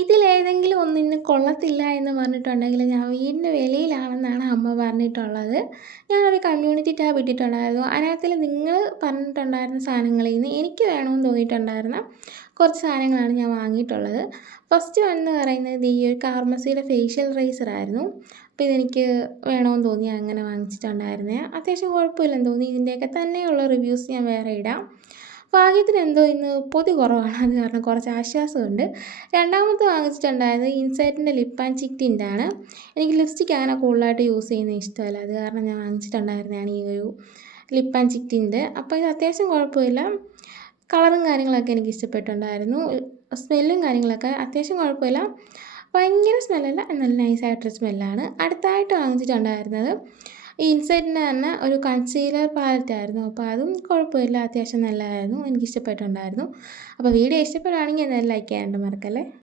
ഇതിലേതെങ്കിലും ഒന്നിന് കൊള്ളത്തില്ല എന്ന് പറഞ്ഞിട്ടുണ്ടെങ്കിൽ ഞാൻ വീടിൻ്റെ വെളിയിലാണെന്നാണ് അമ്മ പറഞ്ഞിട്ടുള്ളത്. ഞാനൊരു കമ്മ്യൂണിറ്റി ടാബ് ഇട്ടിട്ടുണ്ടായിരുന്നു. അതിനകത്തിൽ നിങ്ങൾ പറഞ്ഞിട്ടുണ്ടായിരുന്ന സാധനങ്ങളിൽ നിന്ന് എനിക്ക് വേണമെന്ന് തോന്നിയിട്ടുണ്ടായിരുന്ന കുറച്ച് സാധനങ്ങളാണ് ഞാൻ വാങ്ങിയിട്ടുള്ളത്. ഫസ്റ്റ് വൺ എന്ന് പറയുന്നത് ഈ ഒരു കാർമസിയുടെ ഫേഷ്യൽ റൈസറായിരുന്നു. അപ്പോൾ ഇതെനിക്ക് വേണമെന്ന് തോന്നി അങ്ങനെ വാങ്ങിച്ചിട്ടുണ്ടായിരുന്നത്. അത്യാവശ്യം കുഴപ്പമില്ലെന്ന് തോന്നി. ഇതിൻ്റെയൊക്കെ തന്നെയുള്ള റിവ്യൂസ് ഞാൻ വേറെ ഇടാം. ഭാഗ്യത്തിന് എന്തോ ഇന്ന് പൊതി കുറവാണ്, അത് കാരണം കുറച്ച് ആശ്വാസമുണ്ട്. രണ്ടാമത്തെ വാങ്ങിച്ചിട്ടുണ്ടായത് ഇൻസൈറ്റിൻ്റെ ലിപ്പ് ആൻഡ് ചിക്ക് ടിൻ്റാണ്. എനിക്ക് ലിപ്സ്റ്റിക് അങ്ങനെ കൂടുതലായിട്ട് യൂസ് ചെയ്യുന്നത് ഇഷ്ടമല്ല, അത് കാരണം ഞാൻ വാങ്ങിച്ചിട്ടുണ്ടായിരുന്നതാണ് ഈ ഒരു ലിപ്പ് ആൻഡ് ചിക്ക് ടിൻ്റ്. അപ്പോൾ ഇത് അത്യാവശ്യം കുഴപ്പമില്ല, കളറും കാര്യങ്ങളൊക്കെ എനിക്ക് ഇഷ്ടപ്പെട്ടിട്ടുണ്ടായിരുന്നു. സ്മെല്ലും കാര്യങ്ങളൊക്കെ അത്യാവശ്യം കുഴപ്പമില്ല, ഭയങ്കര സ്മെല്ലല്ല, നല്ല നൈസായിട്ടൊരു സ്മെല്ലാണ്. അടുത്തായിട്ട് വാങ്ങിച്ചിട്ടുണ്ടായിരുന്നത് ഈ ഇൻസൈറ്റിൻ്റെ തന്നെ ഒരു കൺസീലർ പാലറ്റായിരുന്നു. അപ്പോൾ അതും കുഴപ്പമില്ല, അത്യാവശ്യം നല്ലതായിരുന്നു, എനിക്കിഷ്ടപ്പെട്ടിട്ടുണ്ടായിരുന്നു. അപ്പോൾ വീഡിയോ ഇഷ്ടപ്പെടുകയാണെങ്കിൽ എന്തായാലും ലൈക്ക് ചെയ്യാനായിട്ട് മറക്കല്ലേ.